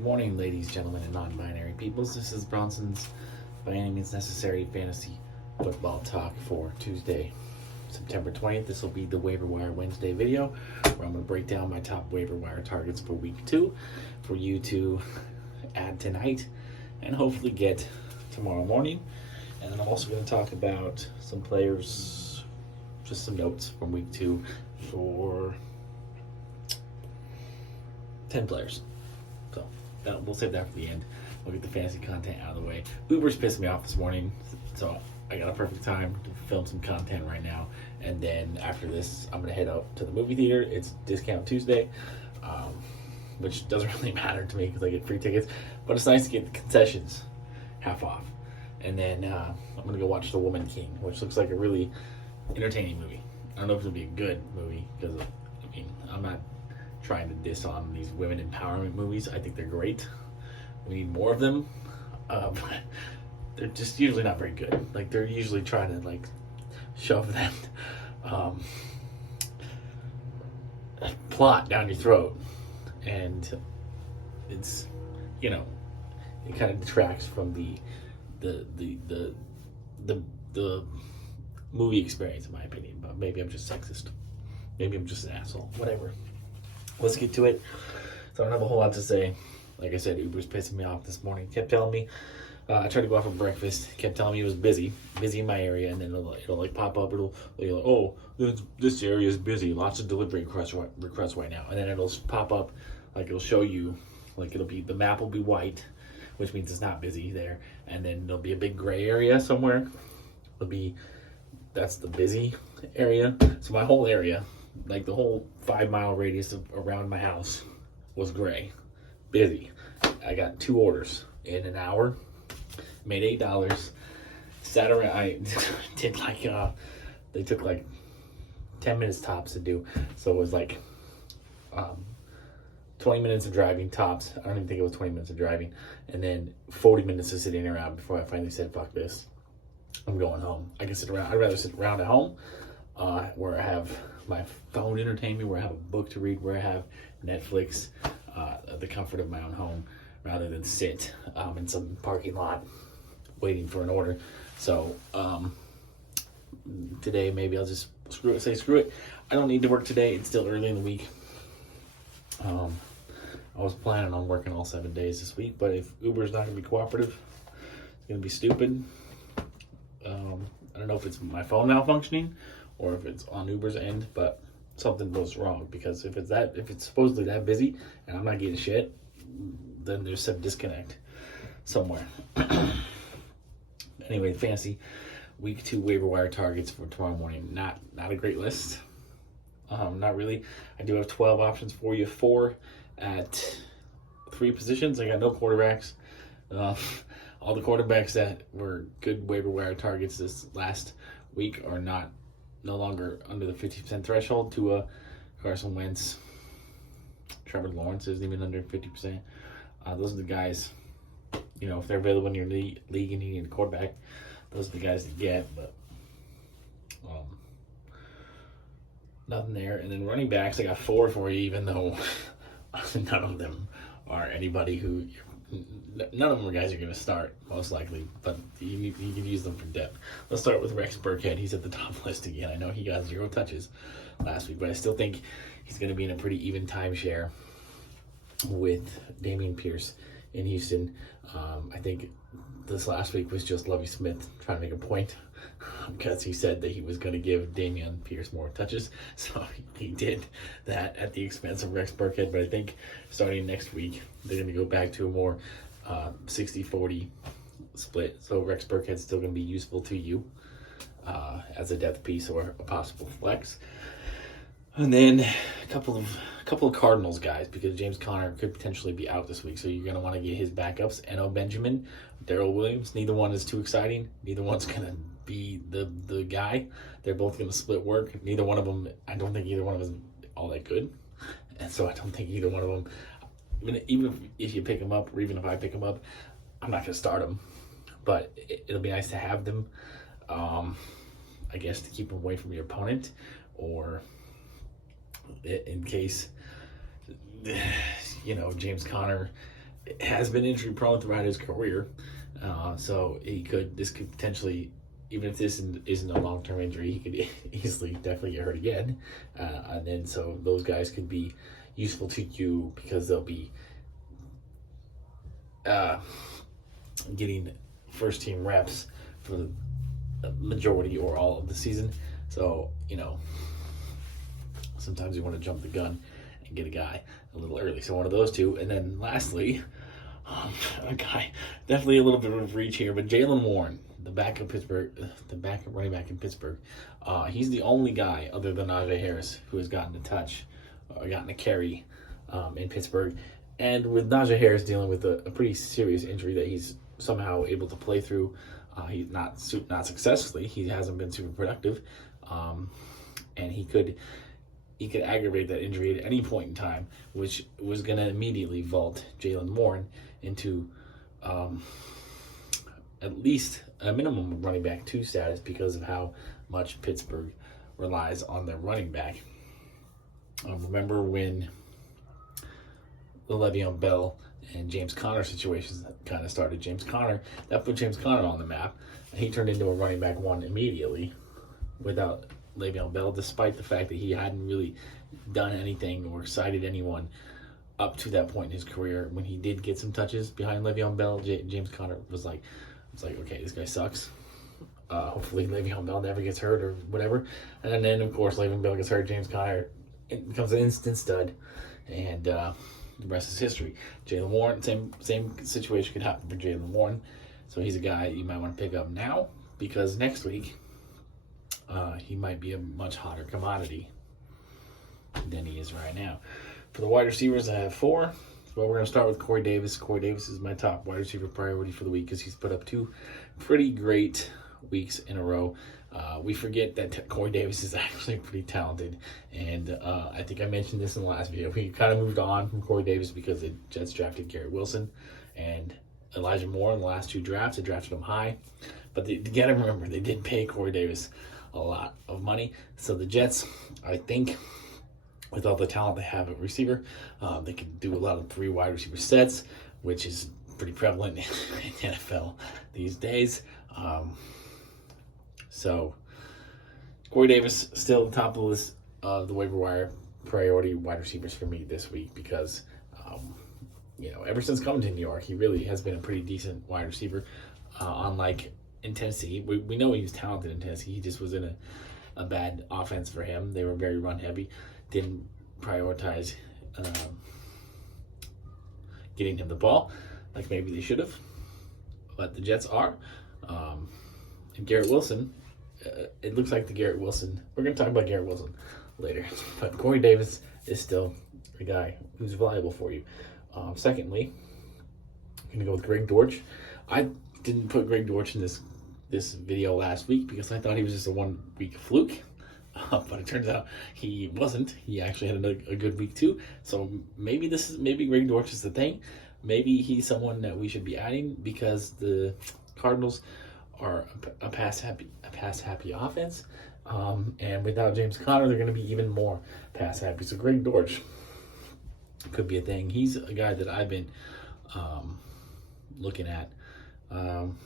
Good morning, ladies, gentlemen, and non-binary peoples. This is Bronson's By Any Means Necessary Fantasy Football Talk for Tuesday, September 20th. This will be the Waiver Wire Wednesday video where I'm going to break down my top waiver wire targets for week 2 for you to add tonight and hopefully get tomorrow morning. And then I'm also going to talk about some players, just some notes from week 2 for 10 players. So we'll save that for the end. We'll get the fantasy content out of the way. Uber's pissed me off this morning, so I got a perfect time to film some content right now. And then after this, I'm going to head out to the movie theater. It's Discount Tuesday, which doesn't really matter to me because I get free tickets. But it's nice to get the concessions half off. And then I'm going to go watch The Woman King, which looks like a really entertaining movie. I don't know if it'll be a good movie because, I'm not trying to diss on these women empowerment movies. I think they're great. We need more of them. But they're just usually not very good. Like, they're usually trying to, shove that plot down your throat. And it's, it kind of detracts from the movie experience, in my opinion. But maybe I'm just sexist. Maybe I'm just an asshole. Whatever. Let's get to it. So I don't have a whole lot to say. Like I said, Uber's pissing me off this morning. Kept telling me, I tried to go out for breakfast. Kept telling me it was busy in my area, and then it'll pop up. It'll be like, oh, this area is busy. Lots of delivery requests right now. And then it'll pop up, it'll show you, the map will be white, which means it's not busy there. And then there'll be a big gray area somewhere. That's the busy area. So my whole area, the whole 5-mile radius around my house was gray, busy. I got 2 orders in an hour, made $8. Sat around. I did they took 10 minutes tops to do, so it was 20 minutes of driving tops. I don't even think it was 20 minutes of driving, and then 40 minutes of sitting around before I finally said, "Fuck this, I'm going home." I can sit around. I'd rather sit around at home, where I have my phone entertain me, where I have a book to read, where I have Netflix, the comfort of my own home, rather than sit in some parking lot waiting for an order. So today maybe I'll just screw it. I don't need to work today. It's still early in the week. I was planning on working all 7 days this week, but if Uber's not going to be cooperative, it's going to be stupid. I don't know if it's my phone malfunctioning or if it's on Uber's end, but something goes wrong, because if it's supposedly that busy and I'm not getting shit, then there's some disconnect somewhere. Anyway, fantasy week 2 waiver wire targets for tomorrow morning. Not a great list. Not really. I do have 12 options for you. 4 at 3 positions. I got no quarterbacks. All the quarterbacks that were good waiver wire targets this last week are no longer under the 50% threshold. Tua, Carson Wentz, Trevor Lawrence isn't even under 50%. Those are the guys, if they're available in your league and you need a quarterback, those are the guys to get. But nothing there. And then running backs, I got 4 for you, even though none of them are anybody who... None of them are guys you're going to start, most likely, but you can use them for depth. Let's start with Rex Burkhead. He's at the top list again. I know he got 0 touches last week, but I still think he's going to be in a pretty even timeshare with Dameon Pierce in Houston. I think this last week was just Lovie Smith trying to make a point, because he said that he was going to give Dameon Pierce more touches. So he did that at the expense of Rex Burkhead. But I think starting next week, they're going to go back to a more 60-40 split. So Rex Burkhead's still going to be useful to you as a depth piece or a possible flex. And then a couple of Cardinals guys, because James Conner could potentially be out this week. So you're going to want to get his backups. Eno Benjamin, Darrell Williams. Neither one is too exciting. Neither one's going to be the guy. They're both going to split work. Neither one of them, I don't think either one of them is all that good. And so I don't think either one of them, even if you pick them up, or even if I pick them up, I'm not going to start them. But it'll be nice to have them, I guess, to keep them away from your opponent, or in case James Conner has been injury prone throughout his career. So this could potentially, even if this isn't a long-term injury, he could easily definitely get hurt again. And then so those guys could be useful to you because they'll be getting first team reps for the majority or all of the season. So, sometimes you want to jump the gun and get a guy a little early. So one of those two. And then lastly, a guy, definitely a little bit of reach here, but Jaylen Warren, the backup running back in Pittsburgh. He's the only guy other than Najee Harris who has gotten a touch or gotten a carry in Pittsburgh. And with Najee Harris dealing with a pretty serious injury that he's somehow able to play through, he's not successfully. He hasn't been super productive, and he could aggravate that injury at any point in time, which was going to immediately vault Jaylen Warren into at least a minimum running back 2 status because of how much Pittsburgh relies on their running back. Remember when the Le'Veon Bell and James Conner situations kind of started? That put James Conner on the map, and he turned into a running back 1 immediately without Le'Veon Bell, despite the fact that he hadn't really done anything or excited anyone up to that point in his career. When he did get some touches behind Le'Veon Bell, James Conner was like, okay, this guy sucks. Hopefully Le'Veon Bell never gets hurt or whatever. And then of course, Le'Veon Bell gets hurt, James Conner becomes an instant stud, and the rest is history. Jaylen Warren, same situation could happen for Jaylen Warren. So he's a guy you might want to pick up now, because next week he might be a much hotter commodity than he is right now. For the wide receivers, I have 4. Well, we're going to start with Corey Davis. Corey Davis is my top wide receiver priority for the week because he's put up 2 pretty great weeks in a row. We forget that Corey Davis is actually pretty talented, and I think I mentioned this in the last video. We kind of moved on from Corey Davis because the Jets drafted Garrett Wilson and Elijah Moore in the last 2 drafts. They drafted him high, but you got to remember, they did pay Corey Davis a lot of money. So the Jets, I think, with all the talent they have at receiver, they can do a lot of 3 wide receiver sets, which is pretty prevalent in the NFL these days. So Corey Davis still at the top of the list of the waiver wire priority wide receivers for me this week because, ever since coming to New York, he really has been a pretty decent wide receiver. Unlike in Tennessee, we know he was talented in Tennessee. He just was in a bad offense for him. They were very run heavy, didn't prioritize getting him the ball like maybe they should have, but the Jets are. And Garrett Wilson, it looks like we're going to talk about Garrett Wilson later, but Corey Davis is still a guy who's valuable for you. Secondly, I'm going to go with Greg Dortch. I didn't put Greg Dortch in this video last week because I thought he was just a 1-week fluke, but it turns out he wasn't. He actually had a good week too. So maybe Greg Dortch is the thing. Maybe he's someone that we should be adding because the Cardinals are a pass happy offense, and without James Conner, they're going to be even more pass happy. So Greg Dortch could be a thing. He's a guy that I've been looking at. When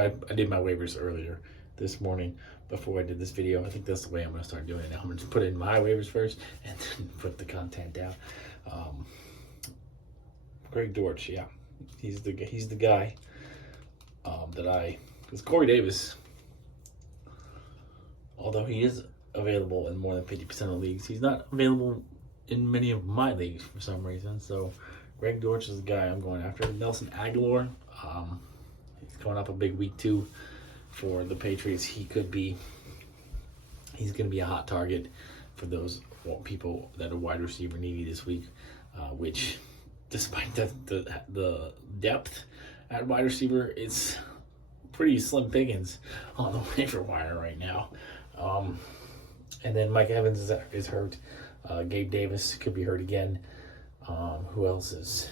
I did my waivers earlier this morning before I did this video, I think that's the way I'm going to start doing it now. I'm going to put in my waivers first and then put the content down. Greg Dortch, yeah, he's the guy because Corey Davis, although he is available in more than 50% of leagues, he's not available in many of my leagues for some reason. So Greg Dortch is the guy I'm going after. Nelson Aguilar, he's coming up a big week too for the Patriots. He's going to be a hot target for those people that are wide receiver needy this week, which despite the depth at wide receiver, it's pretty slim pickings on the waiver wire right now. And then Mike Evans is hurt. Gabe Davis could be hurt again. Who else is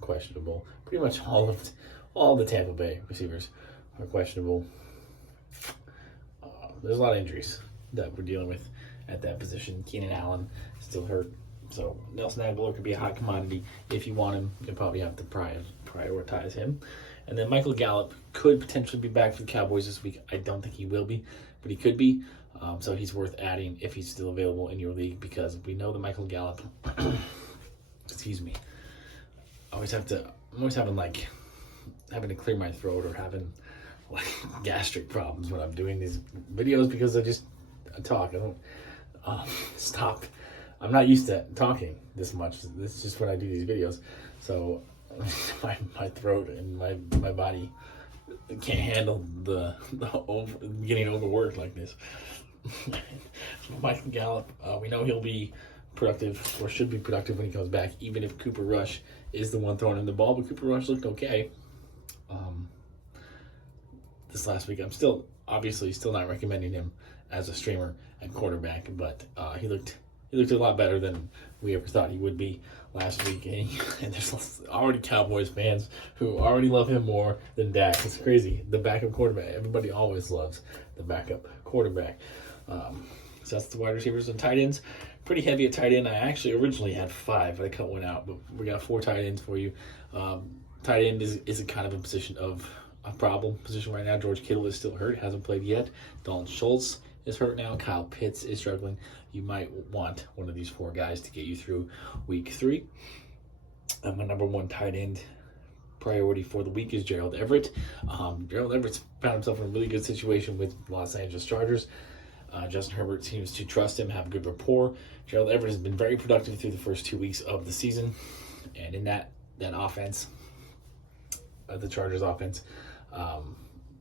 questionable? Pretty much all the Tampa Bay receivers are questionable. There's a lot of injuries that we're dealing with at that position. Keenan Allen still hurt So Nelson Aguilar could be a hot commodity. If you want him, you'll probably have to prioritize him. And then Michael Gallup could potentially be back for the Cowboys this week. I don't think he will be, but he could be. So he's worth adding if he's still available in your league, because we know that Michael Gallup, excuse me, I'm always having to clear my throat or having like gastric problems when I'm doing these videos, because I talk. I don't stop. I'm not used to talking this much. This is just when I do these videos. So my throat and my body can't handle the getting overworked like this. Michael Gallup, we know he'll be productive, or should be productive, when he comes back, even if Cooper Rush is the one throwing him the ball. But Cooper Rush looked okay this last week. I'm still not recommending him as a streamer at quarterback, but he looked a lot better than we ever thought he would be last week. And there's already Cowboys fans who already love him more than Dak. It's crazy. The backup quarterback. Everybody always loves the backup quarterback. So that's the wide receivers and tight ends. Pretty heavy at tight end. I actually originally had 5, but I cut one out. But we got 4 tight ends for you. Tight end is a kind of a problem position right now. George Kittle is still hurt, hasn't played yet. Dalton Schultz is hurt now. Kyle Pitts is struggling. You might want one of these 4 guys to get you through week 3. My number 1 tight end priority for the week is Gerald Everett. Gerald Everett's found himself in a really good situation with Los Angeles Chargers. Justin Herbert seems to trust him, have good rapport. Gerald Everett has been very productive through the first 2 weeks of the season. And in that offense, the Chargers offense,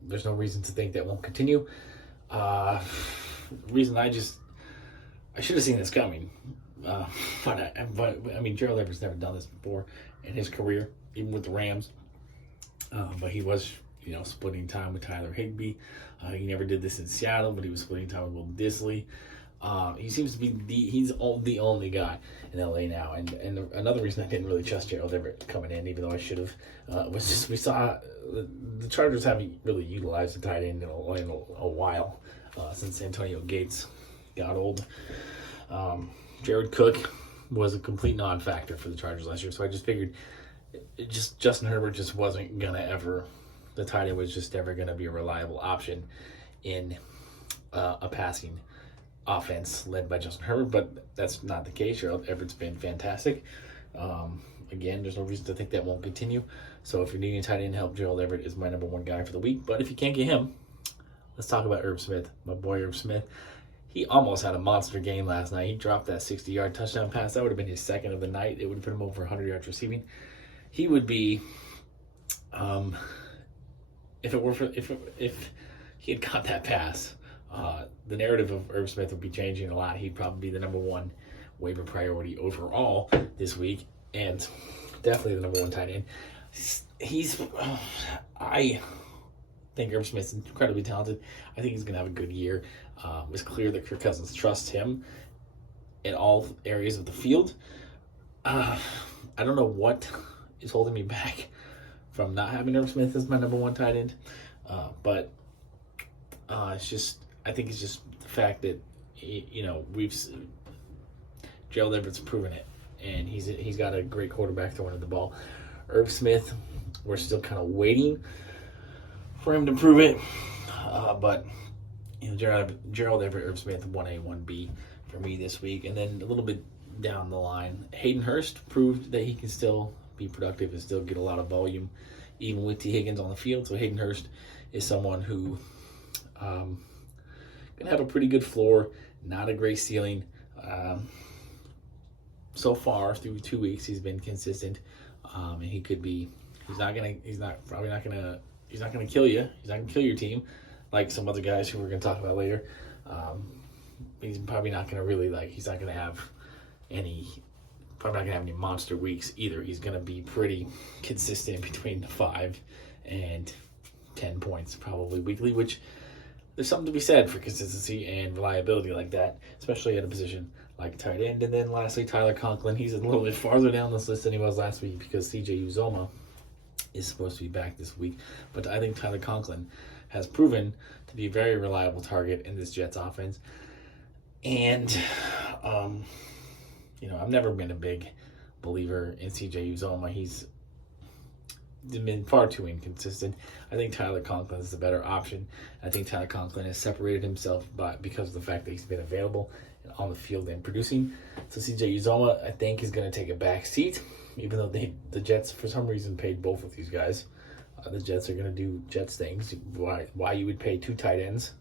there's no reason to think that won't continue. Reason I should have seen this coming. But I mean, Gerald Everett's never done this before in his career, even with the Rams. But he was, splitting time with Tyler Higbee. He never did this in Seattle, but he was splitting time with Will Disley. He seems to be the only guy in LA now. And another reason I didn't really trust Gerald Everett coming in, even though I should have, was just we saw the Chargers haven't really utilized the tight end in a while, since Antonio Gates got old. Jared Cook was a complete non-factor for the Chargers last year, so I just figured Justin Herbert just wasn't gonna ever. The tight end was just never gonna be a reliable option in a passing offense led by Justin Herbert, but that's not the case. Gerald Everett's been fantastic. Again, there's no reason to think that won't continue. So if you're needing a tight end help, Gerald Everett is my number 1 guy for the week. But if you can't get him, let's talk about Irv Smith, my boy Irv Smith. He almost had a monster game last night. He dropped that 60-yard touchdown pass. That would have been his second of the night. It would have put him over 100 yards receiving. He would be, if he had caught that pass, the narrative of Irv Smith would be changing a lot. He'd probably be the number 1 waiver priority overall this week, and definitely the number 1 tight end. I think Irv Smith's incredibly talented. I think he's going to have a good year. It's clear that Kirk Cousins trusts him in all areas of the field. I don't know what is holding me back from not having Irv Smith as my number 1 tight end, but I think it's just the fact that Gerald Everett's proven it, and he's got a great quarterback throwing the ball. Irv Smith, we're still kind of waiting for him to prove it, but Gerald Everett, Irv Smith, 1A, 1B for me this week. And then a little bit down the line, Hayden Hurst proved that he can still be productive and still get a lot of volume, even with T. Higgins on the field. So Hayden Hurst is someone who can have a pretty good floor, not a great ceiling. So far through 2 weeks, he's been consistent, and he could be. He's not gonna kill you. He's not gonna kill your team like some other guys who we're gonna talk about later. He's probably not gonna really he's not gonna have any monster weeks either. He's gonna be pretty consistent between 5 and 10 points probably weekly, which there's something to be said for consistency and reliability like that, especially at a position like tight end. And then lastly, Tyler Conklin. He's a little bit farther down this list than he was last week because CJ Uzoma is supposed to be back this week. But I think Tyler Conklin has proven to be a very reliable target in this Jets offense. And I've never been a big believer in CJ Uzoma. He's been far too inconsistent. I think Tyler Conklin is the better option. I think Tyler Conklin has separated himself because of the fact that he's been available and on the field and producing. So CJ Uzoma, I think, is going to take a back seat, even though the Jets, for some reason, paid both of these guys. The Jets are going to do Jets things. Why you would pay 2 tight ends?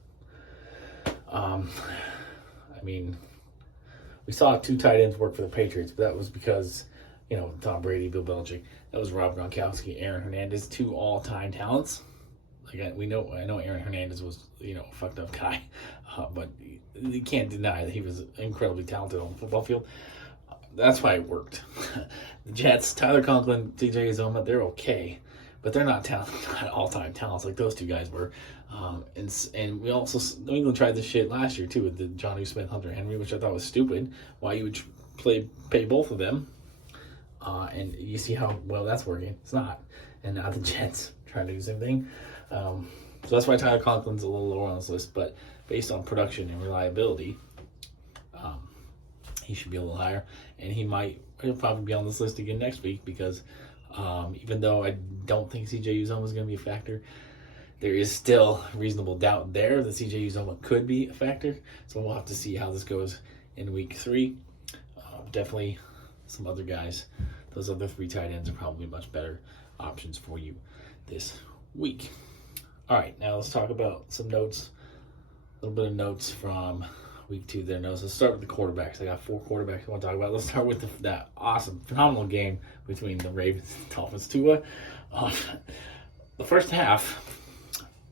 We saw 2 tight ends work for the Patriots, but that was because, Tom Brady, Bill Belichick. That was Rob Gronkowski, Aaron Hernandez, 2 all-time talents. I know Aaron Hernandez was, a fucked up guy, but you can't deny that he was incredibly talented on the football field. That's why it worked. The Jets, Tyler Conklin, CJ Uzoma, they're okay, but they're not all-time talents like those 2 guys were. And we also, New England tried this shit last year too with the Jonnu Smith, Hunter Henry, which I thought was stupid. Why you would pay both of them? And you see how well that's working. It's not. And now the Jets trying to do the same thing. So that's why Tyler Conklin's a little lower on this list. But based on production and reliability, he should be a little higher. And he'll probably be on this list again next week because even though I don't think CJ Uzoma is going to be a factor, there is still reasonable doubt there that CJ Uzoma could be a factor. So we'll have to see how this goes in week 3. Definitely some other guys. Those other 3 tight ends are probably much better options for you this week. All right, now let's talk about some notes. A little bit of notes from week 2 there. Let's start with the quarterbacks. I got 4 quarterbacks I want to talk about. Let's start with that awesome, phenomenal game between the Ravens and Dolphins. Tua, the first half,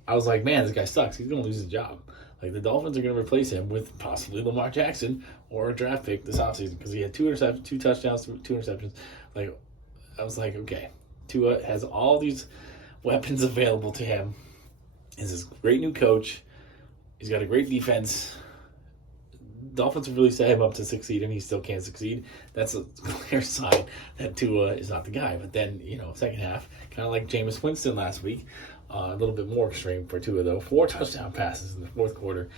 I was like, man, this guy sucks. He's going to lose his job. Like, the Dolphins are going to replace him with possibly Lamar Jackson or a draft pick this offseason because he had 2 touchdowns, 2 interceptions. Like, I was like, okay, Tua has all these weapons available to him. He's this great new coach. He's got a great defense. Dolphins have really set him up to succeed, and he still can't succeed. That's a clear sign that Tua is not the guy. But then, second half, kind of like Jameis Winston last week, a little bit more extreme for Tua, though. 4 touchdown passes in the fourth quarter.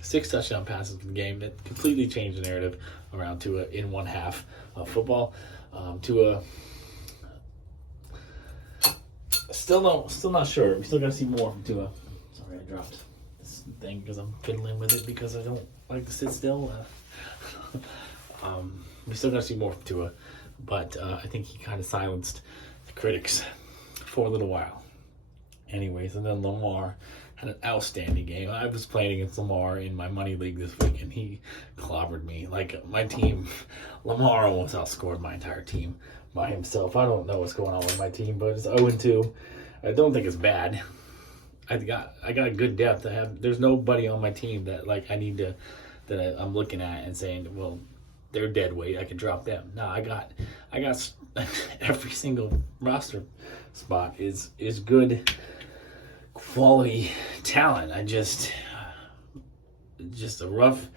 6 touchdown passes in the game that completely changed the narrative around Tua in one half of football. Tua, still not sure. We still got to see more from Tua. Sorry, I dropped this thing because I'm fiddling with it because I don't like to sit still. We still got to see more from Tua, but I think he kind of silenced the critics for a little while. Anyways, and then Lamar had an outstanding game. I was playing against Lamar in my money league this week, and he clobbered me. Like, my team, Lamar almost outscored my entire team by himself. I don't know what's going on with my team, but it's 0-2. I don't think it's bad. I got good depth. There's nobody on my team that I'm looking at and saying, well, they're dead weight. I can drop them. No, I got every single roster spot is good quality talent. I just a rough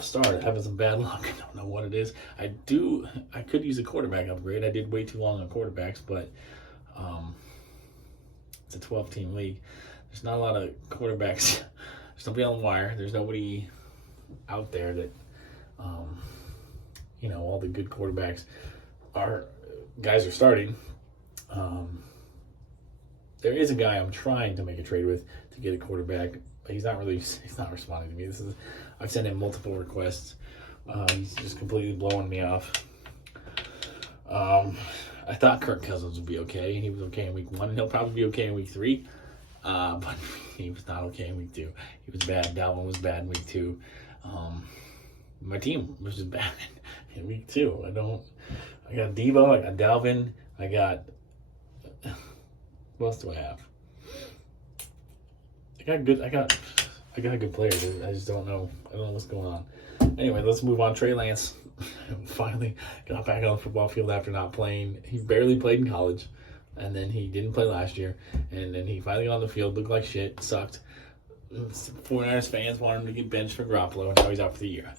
start. Having some bad luck. I don't know what it is. I could use a quarterback upgrade. I did way too long on quarterbacks, but it's a 12-team league. There's not a lot of quarterbacks. There's nobody on the wire. There's nobody out there that all the good quarterbacks guys are starting. There is a guy I'm trying to make a trade with to get a quarterback, but he's not responding to me. I've sent him multiple requests. He's just completely blowing me off. I thought Kirk Cousins would be okay, and he was okay in week 1, and he'll probably be okay in week 3. But he was not okay in week 2. He was bad. Dalvin was bad in week 2. My team was just bad in week 2. I got Debo, I got Dalvin, I got, what else do I have? I got good players. I just don't know. I don't know what's going on. Anyway, let's move on. Trey Lance finally got back on the football field after not playing. He barely played in college, and then he didn't play last year, and then he finally got on the field, looked like shit, sucked. 49ers fans wanted him to get benched for Garoppolo, and now he's out for the year.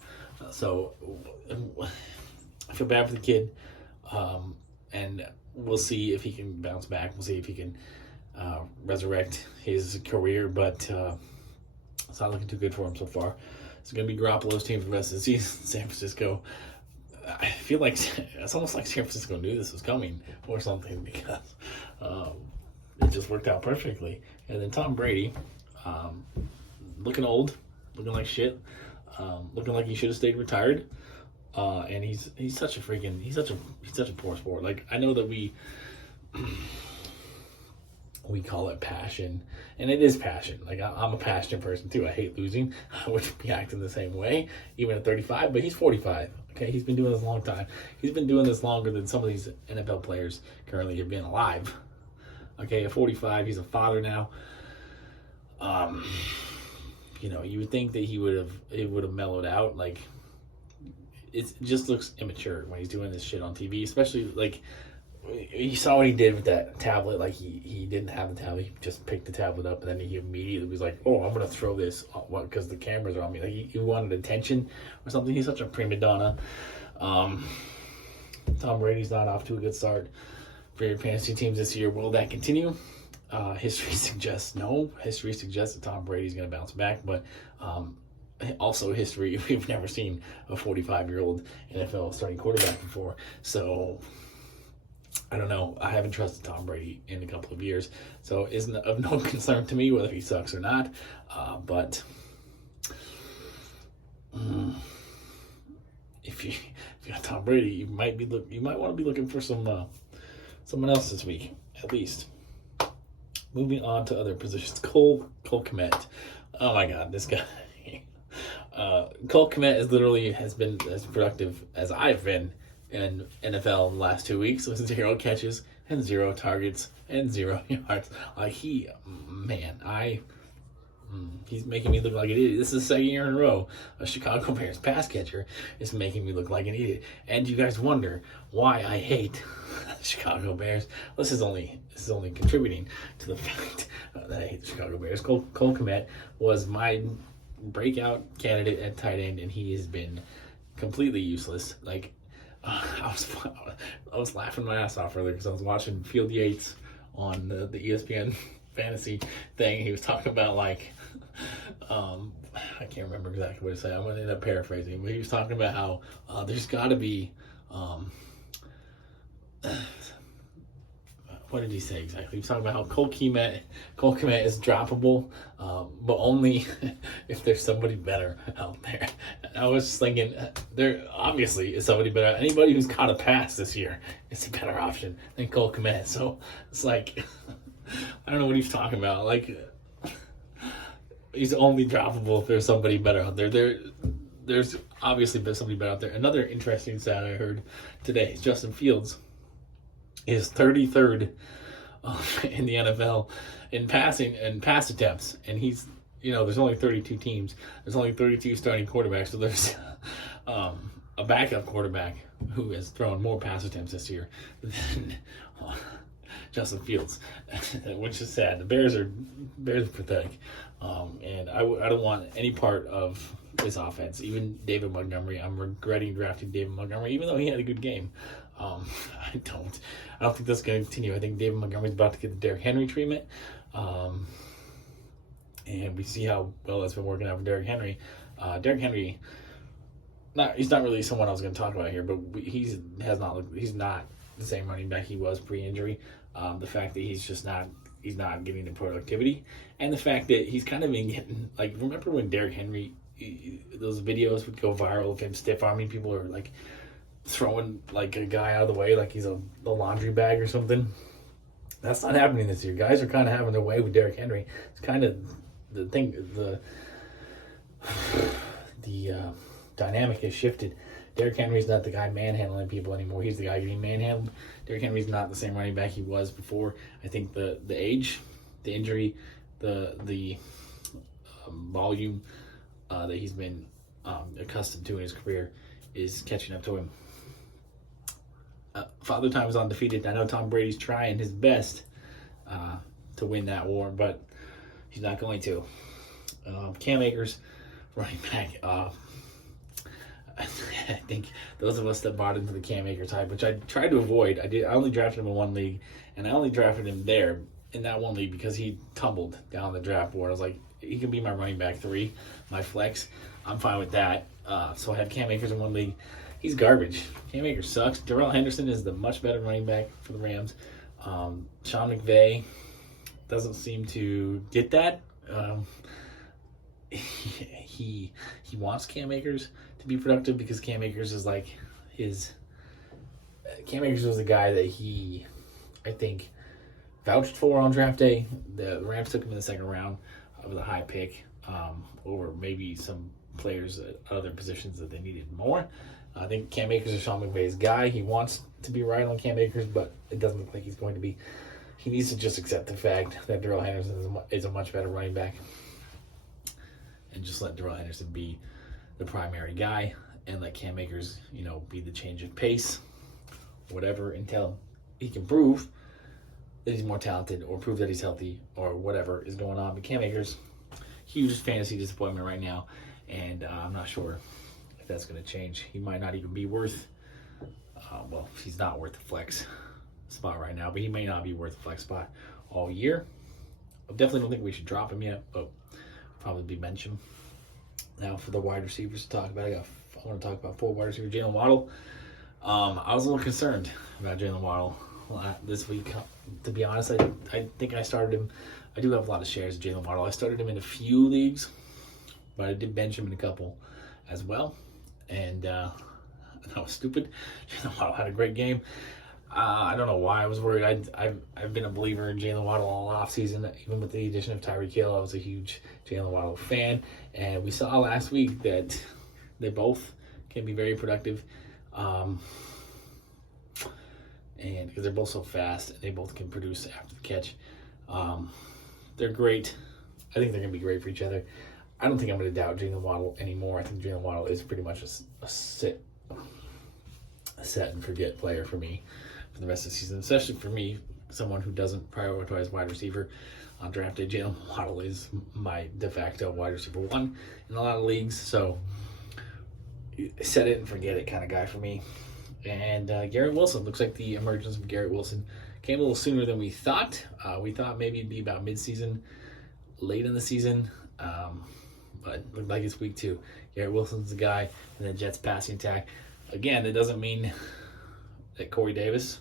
So I feel bad for the kid, and we'll see if he can bounce back. We'll see if he can resurrect his career, but it's not looking too good for him so far. It's going to be Garoppolo's team for the rest of the season. San Francisco, I feel like it's almost like San Francisco knew this was coming or something, because it just worked out perfectly. And then Tom Brady, looking old, looking like shit, looking like he should have stayed retired. And he's such a poor sport. Like, I know that we call it passion, and it is passion. Like, I'm a passionate person too. I hate losing. I wouldn't be acting the same way, even at 35. But he's 45. Okay, he's been doing this a long time. He's been doing this longer than some of these NFL players currently have been alive. Okay, at 45, he's a father now. You would think that it would have mellowed out. Like, it just looks immature when he's doing this shit on TV, especially, like, you saw what he did with that tablet. Like, he didn't have the tablet. He just picked the tablet up, and then he immediately was like, oh, I'm going to throw this because the cameras are on me. Like, he wanted attention or something. He's such a prima donna. Tom Brady's not off to a good start for your fantasy teams this year. Will that continue? History suggests no. History suggests that Tom Brady's going to bounce back, but also history, we've never seen a 45-year-old NFL starting quarterback before. So I don't know. I haven't trusted Tom Brady in a couple of years, so it's of no concern to me whether he sucks or not. But if you got Tom Brady, you might want to be looking for someone else this week at least. Moving on to other positions, Cole Kmet. Oh my God, this guy. Cole Kmet has been as productive as I've been in NFL in the last 2 weeks, with 0 catches and 0 targets and 0 yards. He's making me look like an idiot. This is the second year in a row a Chicago Bears pass catcher is making me look like an idiot. And you guys wonder why I hate the Chicago Bears. This is only contributing to the fact that I hate the Chicago Bears. Cole Kmet was my breakout candidate at tight end, and he has been completely useless. Like, I was laughing my ass off earlier because I was watching Field Yates on the ESPN fantasy thing. He was talking about, like, I can't remember exactly what he said. I'm going to end up paraphrasing, but he was talking about how there's got to be what did he say exactly? He was talking about how Cole Kmet is droppable, but only if there's somebody better out there. And I was just thinking, there obviously is somebody better. Anybody who's caught a pass this year is a better option than Cole Kmet. So it's like, I don't know what he's talking about. Like, he's only droppable if there's somebody better out there. There's obviously somebody better out there. Another interesting stat I heard today is Justin Fields is 33rd in the NFL in passing and pass attempts, and he's, there's only 32 teams. There's only 32 starting quarterbacks, so there's a backup quarterback who has thrown more pass attempts this year than Justin Fields, which is sad. The Bears are pathetic, and I don't want any part of this offense. Even David Montgomery, I'm regretting drafting David Montgomery, even though he had a good game. I don't think that's going to continue. I think David Montgomery's about to get the Derrick Henry treatment, and we see how well that's been working out for Derrick Henry. Derrick Henry, he's not really someone I was going to talk about here, but he's not the same running back he was pre-injury. The fact that he's not getting the productivity, and the fact that he's kind of been getting, like, remember when Derrick Henry, those videos would go viral of him stiff arming people, or like throwing like a guy out of the way like he's a laundry bag or something? That's not happening this year. Guys are kind of having their way with Derrick Henry. It's kind of the thing. The dynamic has shifted. Derrick Henry's not the guy manhandling people anymore. He's the guy getting manhandled. Derrick Henry's not the same running back he was before. I think the age, the injury, the volume that he's been accustomed to in his career is catching up to him. Father Time is undefeated. I know Tom Brady's trying his best to win that war, but he's not going to. Cam Akers, running back. I think those of us that bought into the Cam Akers hype, which I tried to avoid. I only drafted him in one league, and I only drafted him there in that one league because he tumbled down the draft board. I was like, he can be my running back 3, my flex. I'm fine with that. So I have Cam Akers in one league. He's garbage. Cam Akers sucks. Darrell Henderson is the much better running back for the Rams. Sean McVay doesn't seem to get that. He wants Cam Akers to be productive because Cam Akers is like Cam Akers was the guy that he, I think, vouched for on draft day. The Rams took him in the second round with a high pick over maybe some players at other positions that they needed more. I think Cam Akers is Sean McVay's guy. He wants to be right on Cam Akers, but it doesn't look like he's going to be. He needs to just accept the fact that Darrell Henderson is a much better running back and just let Darrell Henderson be the primary guy and let Cam Akers, be the change of pace, whatever, until he can prove that he's more talented or prove that he's healthy or whatever is going on. But Cam Akers, huge fantasy disappointment right now, and I'm not sure if that's going to change. He might not even be worth, he's not worth the flex spot right now, but he may not be worth the flex spot all year. I definitely don't think we should drop him yet, but probably be mentioned. Now for the wide receivers to talk about, I want to talk about 4 wide receivers. Jalen Waddle. I was a little concerned about Jalen Waddle this week. To be honest, I think I started him. I do have a lot of shares of Jalen Waddle. I started him in a few leagues, but I did bench him in a couple as well. And that was stupid. Jalen Waddle had a great game. I don't know why I was worried. I've been a believer in Jalen Waddle all offseason. Even with the addition of Tyreek Hill, I was a huge Jalen Waddle fan. And we saw last week that they both can be very productive. And because they're both so fast, and they both can produce after the catch. They're great. I think they're going to be great for each other. I don't think I'm going to doubt Jalen Waddle anymore. I think Jalen Waddle is pretty much a set and forget player for me for the rest of the season, especially for me, someone who doesn't prioritize wide receiver on draft day. Jalen Waddle is my de facto wide receiver 1 in a lot of leagues. So set it and forget it kind of guy for me. And Garrett Wilson, looks like the emergence of Garrett Wilson came a little sooner than we thought. We thought maybe it'd be about mid-season, late in the season, but it looked like it's week 2. Garrett Wilson's the guy in the Jets passing attack. Again, it doesn't mean that Corey Davis,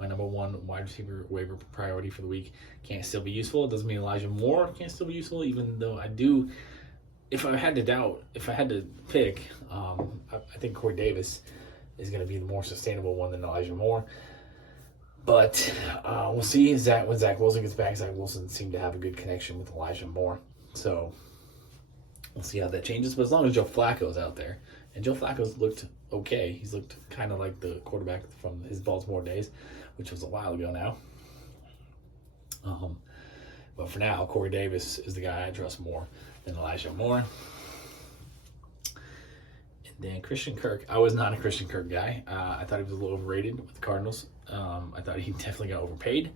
my number 1 wide receiver waiver priority for the week, can't still be useful. It doesn't mean Elijah Moore can't still be useful, even though I do. If I had to pick, I think Corey Davis is going to be the more sustainable one than Elijah Moore. But we'll see. When Zach Wilson gets back, Zach Wilson seemed to have a good connection with Elijah Moore. So we'll see how that changes. But as long as Joe Flacco's out there, and Joe Flacco's looked okay. He's looked kind of like the quarterback from his Baltimore days, which was a while ago now. But for now, Corey Davis is the guy I trust more than Elijah Moore. And then Christian Kirk. I was not a Christian Kirk guy. I thought he was a little overrated with the Cardinals. I thought he definitely got overpaid.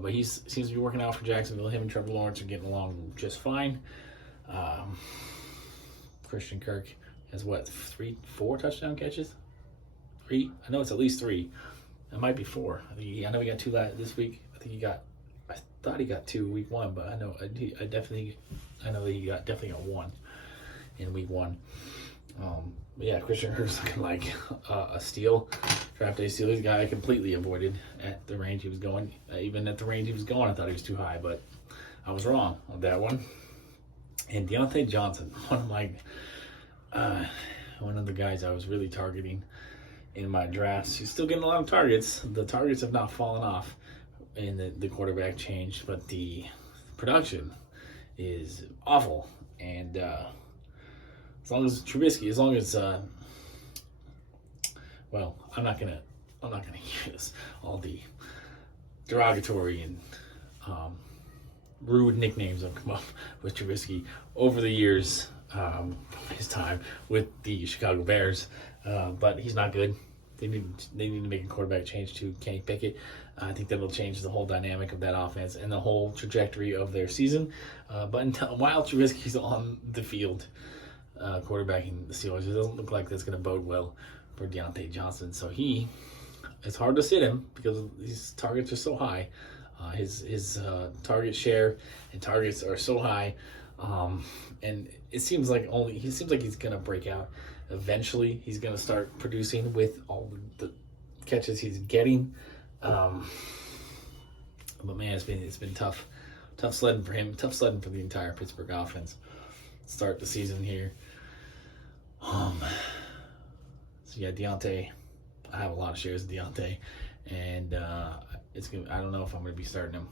But he seems to be working out for Jacksonville. Him and Trevor Lawrence are getting along just fine. Christian Kirk has 4 touchdown catches? 3? I know it's at least 3. It might be 4. I know he got 2 this week. I thought he got 2 week 1, but I know that he definitely got 1 in week 1. But yeah, Christian Kirk's looking like a steal. Draft day steal. He's a guy I completely avoided at the range he was going. Even at the range he was going, I thought he was too high, but I was wrong on that one. And Deontay Johnson, one of the guys I was really targeting in my drafts. He's still getting a lot of targets. The targets have not fallen off in the quarterback change, but the production is awful. And as long as Trubisky, I'm not gonna use all the derogatory and rude nicknames I've come up with Trubisky over the years, his time with the Chicago Bears, but he's not good. They need to make a quarterback change to Kenny Pickett. I think that'll change the whole dynamic of that offense and the whole trajectory of their season. But while Trubisky's on the field quarterbacking the Steelers, it doesn't look like that's going to bode well for Deontay Johnson. So it's hard to sit him because these targets are so high. His target share and targets are so high. And it seems like he's gonna break out. Eventually, he's gonna start producing with all the catches he's getting. But man, it's been tough sledding for him. Tough sledding for the entire Pittsburgh offense. Start the season here. So yeah, Deontay. I have a lot of shares of Deontay, and I don't know if I'm gonna be starting him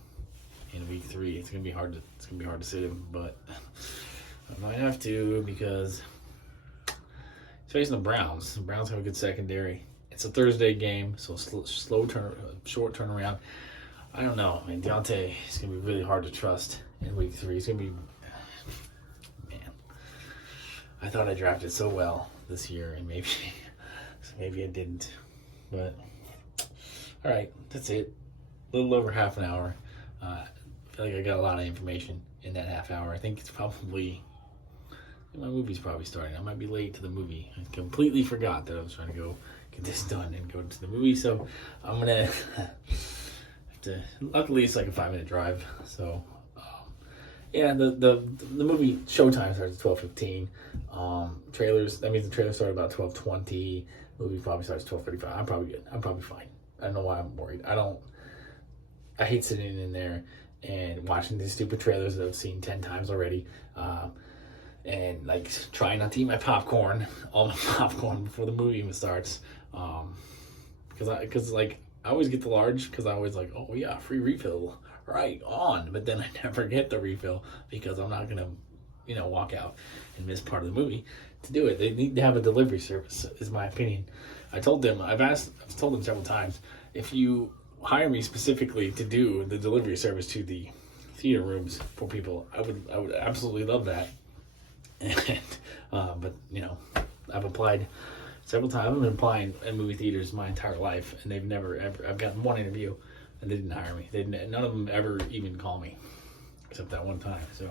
in week 3. It's gonna be hard to sit him, but I might have to because he's facing the Browns. The Browns have a good secondary. It's a Thursday game, so short turnaround. I don't know, man. Deontay is gonna be really hard to trust in week 3. He's gonna be, man. I thought I drafted so well this year, and maybe I didn't. But all right, that's it. A little over half an hour. I feel like I got a lot of information in that half hour. I think it's probably my movie's probably starting. I might be late to the movie. I completely forgot that I was trying to go get this done and go to the movie. So I'm gonna have to. Luckily, it's like a 5-minute drive. So yeah, the movie showtime starts at 12:15. Trailers. That means the trailer started about 12:20. Movie probably starts 12:35. I'm probably good. I'm probably fine. I don't know why I'm worried. I hate sitting in there and watching these stupid trailers that I've seen 10 times already. And like trying not to eat my popcorn, all my popcorn before the movie even starts. Because I always get the large because I always like, oh yeah, free refill, right on. But then I never get the refill because I'm not gonna, walk out and miss part of the movie to do it. They need to have a delivery service, is my opinion. I've told them several times, if you hire me specifically to do the delivery service to the theater rooms for people, I would absolutely love that. And, but I've applied several times. I've been applying at movie theaters my entire life, and they've never ever. I've gotten one interview, and they didn't hire me. None of them ever even call me, except that one time. So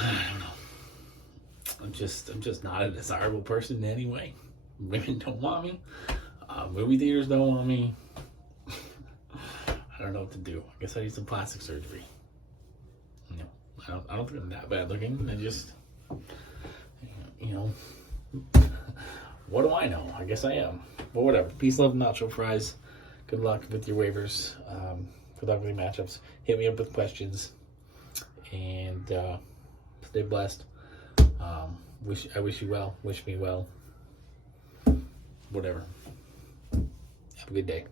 I don't know. I'm just not a desirable person anyway. Women don't want me. Movie theaters don't want me. I don't know what to do. I guess I need some plastic surgery. I don't think I'm that bad looking. I just, what do I know? I guess I am. But whatever. Peace, love, nacho fries. Good luck with your waivers. Good luck with your matchups. Hit me up with questions. And stay blessed. I wish you well. Wish me well. Whatever. Have a good day.